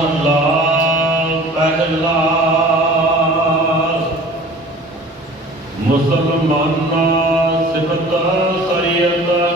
ਅੱਲਾਹ ਪਹਿਲਾ ਮੁਸਲਮਾਨਾਂ ਸਿਫਤ ਸ਼ਰੀਅਤ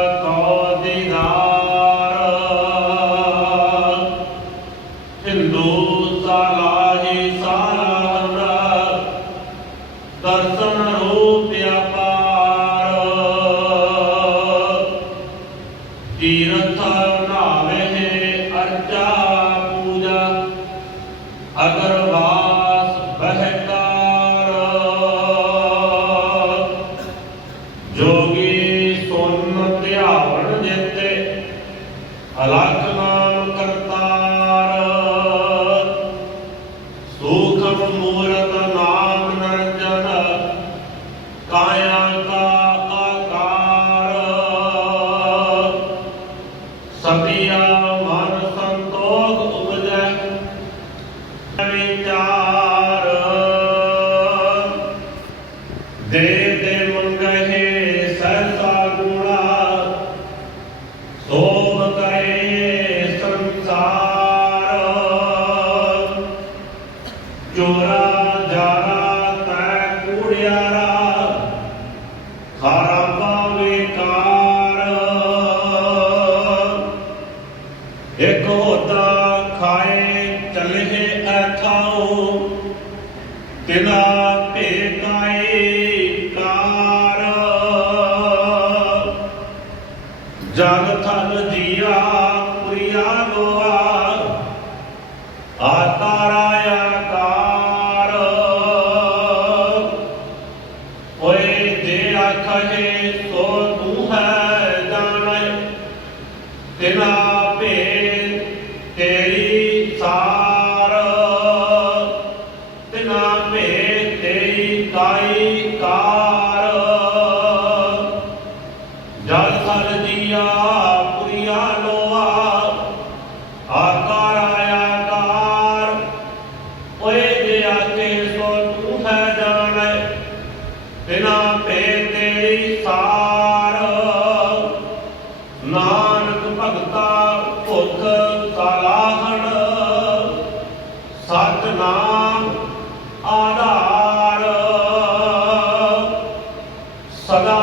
ਸਦਾ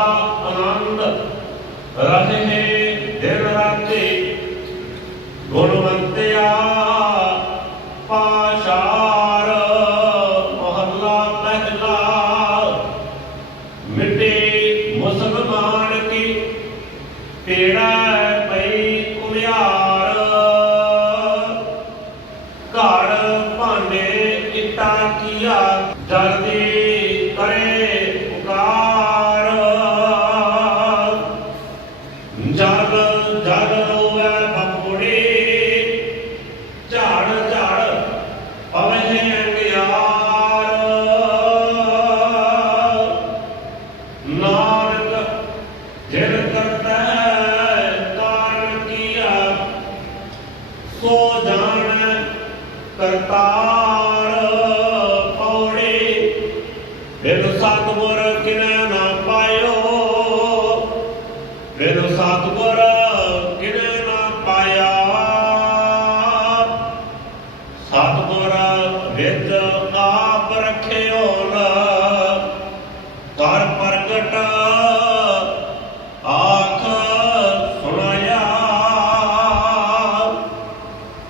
ਆਨੰਦ ਰਹੇ ਦਿਨ ਰਾਤੀ। ਗੁਣਵੰਤਿਆ ਪਾਸ਼ਾਰ ਮਹੱਲਾ ਪਹਿਲਾ। ਮਿੱਟੇ ਮੁਸਲਮਾਨ ਕੀ ਪੇੜਾ ਪਈ ਕੁਮਿਆਰ ਘੜ ਭਾਂਡੇ ਇਟਾ ਕੀਆ, ਜਲਦੀ ਫਿਰ ਸਤਗੁਰ ਕਿਨੇ ਨਾ ਪਾਇਆ। ਸਤਗੁਰ ਵਿਦ ਆਪ ਰਖਿਓ ਨਾ। ਕਰ ਪ੍ਰਗਟ ਆਖ ਸੁਣਾਇਆ।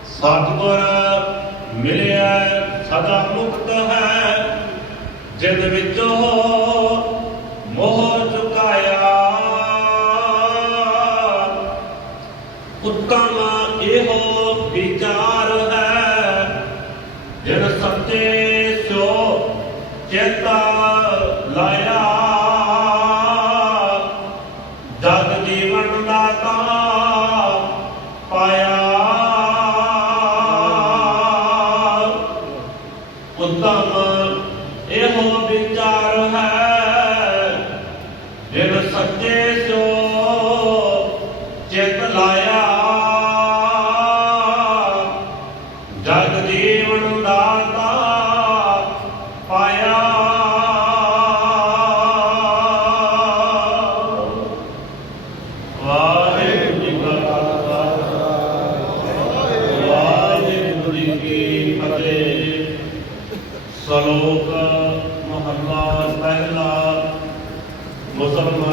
ਸਤਗੁਰ ਮਿਲਿਆ ਸਦਾ ਮੁਕਤ ਹੈ। ਜਿਨ ਵਿੱਚੋਂ ਮੋਹ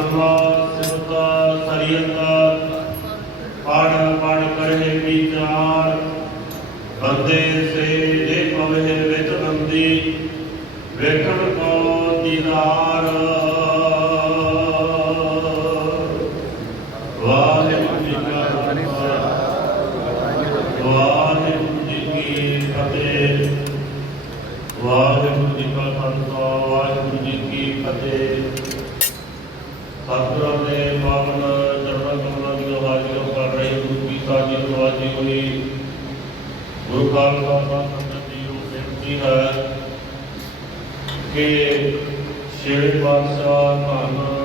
ਮੁਸਲਮਾਨਾਂ ਸਿਰਤਾ ਸਰੀਅਤ ਪੜ ਪੜ ਕਰੇ ਵਿਚਾਰ ਬੰਦੇ ਸੇ ਦੇ ਪਵੇ ਵਿੱਚ ਬੰਦੀ, ਵੇਖਣ ਕੋ ਦੀਦਾਰ। ਵਾਹਿਗੁਰੂ ਜੀ ਕਾ ਖਾਲਸਾ, ਵਾਹਿਗੁਰੂ ਜੀ ਕੀ ਫਤਿਹ। ਵਾਹਿਗੁਰੂ ਜੀ ਕਾ ਖਾਲਸਾ, ਵਾਹਿਗੁਰੂ ਜੀ ਕੀ ਫਤਿਹ। ਹੋਈ ਗੁਰੂ ਖਾਲਸਾ ਸੰਗਤ ਜੀ ਨੂੰ ਬੇਨਤੀ ਹੈ ਕਿ ਛੇਵੇਂ ਪਾਤਸ਼ਾਹ ਧੰਨ